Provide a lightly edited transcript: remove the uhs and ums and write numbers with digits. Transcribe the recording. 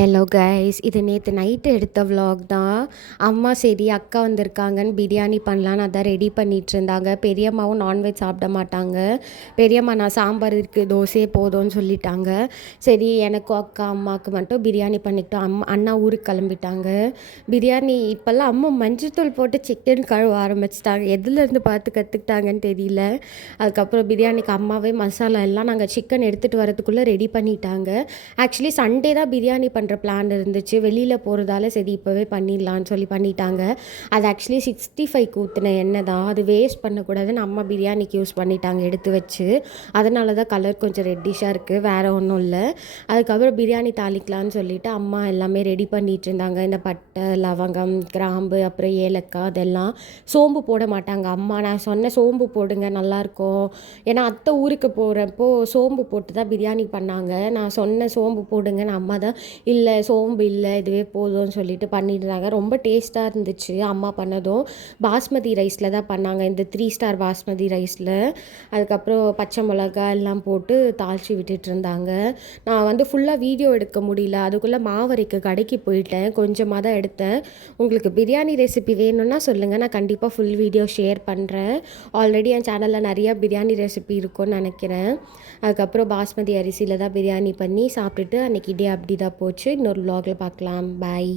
Hello guys, இது நேற்று night எடுத்த vlog தான். அம்மா சரி அக்கா வந்திருக்காங்கன்னு பிரியாணி பண்ணலான்னு அதான் ரெடி பண்ணிகிட்டு இருந்தாங்க. பெரியம்மாவும் நான்வெஜ் சாப்பிட மாட்டாங்க. பெரியம்மா நான் சாம்பார் இருக்குது தோசையே போதும்னு சொல்லிட்டாங்க. சரி எனக்கும் அக்கா அம்மாவுக்கு மட்டும் பிரியாணி பண்ணிக்கிட்டோம். அண்ணா ஊருக்கு கிளம்பிட்டாங்க. பிரியாணி இப்போல்லாம் அம்மா மஞ்சத்தூள் போட்டு சிக்கன் கழுவ ஆரம்பிச்சிட்டாங்க. எதுலேருந்து பார்த்து கற்றுக்கிட்டாங்கன்னு தெரியல. அதுக்கப்புறம் பிரியாணிக்கு அம்மாவே மசாலா எல்லாம் நாங்கள் சிக்கன் எடுத்துகிட்டு வரதுக்குள்ளே ரெடி பண்ணிட்டாங்க. ஆக்சுவலி சண்டே தான் பிரியாணி பண்ணுற பிளான் இருந்துச்சு. வெளியில் போகிறதால சரி இப்போவே பண்ணிடலான்னு சொல்லி பண்ணிட்டாங்க. அது ஆக்சுவலி 65 ஊற்றின எண்ணெய் தான். அது வேஸ்ட் பண்ணக்கூடாதுன்னு அம்மா பிரியாணிக்கு யூஸ் பண்ணிட்டாங்க எடுத்து வச்சு. அதனால தான் கலர் கொஞ்சம் ரெட்டிஷாக இருக்குது, வேறு ஒன்றும் இல்லை. அதுக்கப்புறம் பிரியாணி தாளிக்கலான்னு சொல்லிவிட்டு அம்மா எல்லாமே ரெடி பண்ணிகிட்டு இருந்தாங்க. இந்த பட்டை, லவங்கம், கிராம்பு, அப்புறம் ஏலக்காய், அதெல்லாம். சோம்பு போட மாட்டாங்க அம்மா. நான் சொன்னேன் சோம்பு போடுங்க நல்லாயிருக்கும், ஏன்னா அத்தை ஊருக்கு போகிறப்போ சோம்பு போட்டு தான் பிரியாணி பண்ணாங்க. நான் சொன்னேன் சோம்பு போடுங்கன்னு, அம்மா தான் இல்லை சோம்பு இல்லை இதுவே போதும்னு சொல்லிட்டு பண்ணியிருந்தாங்க. ரொம்ப டேஸ்ட்டாக இருந்துச்சு அம்மா பண்ணதும். பாஸ்மதி ரைஸில் தான் பண்ணாங்க, இந்த 3 ஸ்டார் பாஸ்மதி ரைஸில். அதுக்கப்புறம் பச்சை மிளகா எல்லாம் போட்டு தாளித்து விட்டுட்டு இருந்தாங்க. நான் வந்து ஃபுல்லாக வீடியோ எடுக்க முடியல, அதுக்குள்ளே மாவரைக்கு கடைக்கு போயிட்டேன். கொஞ்சமாக தான் எடுத்தேன். உங்களுக்கு பிரியாணி ரெசிபி வேணும்னா சொல்லுங்கள், நான் கண்டிப்பாக ஃபுல் வீடியோ ஷேர் பண்ணுறேன். ஆல்ரெடி என் சேனலில் நிறையா பிரியாணி ரெசிபி இருக்கும்னு நினைக்கிறேன். அதுக்கப்புறம் பாஸ்மதி அரிசியில் தான் பிரியாணி பண்ணி சாப்பிட்டுட்டு அன்றைக்கி டே அப்படி தான் போச்சு. இன்னொரு vlogல பார்க்கலாம். பாய்.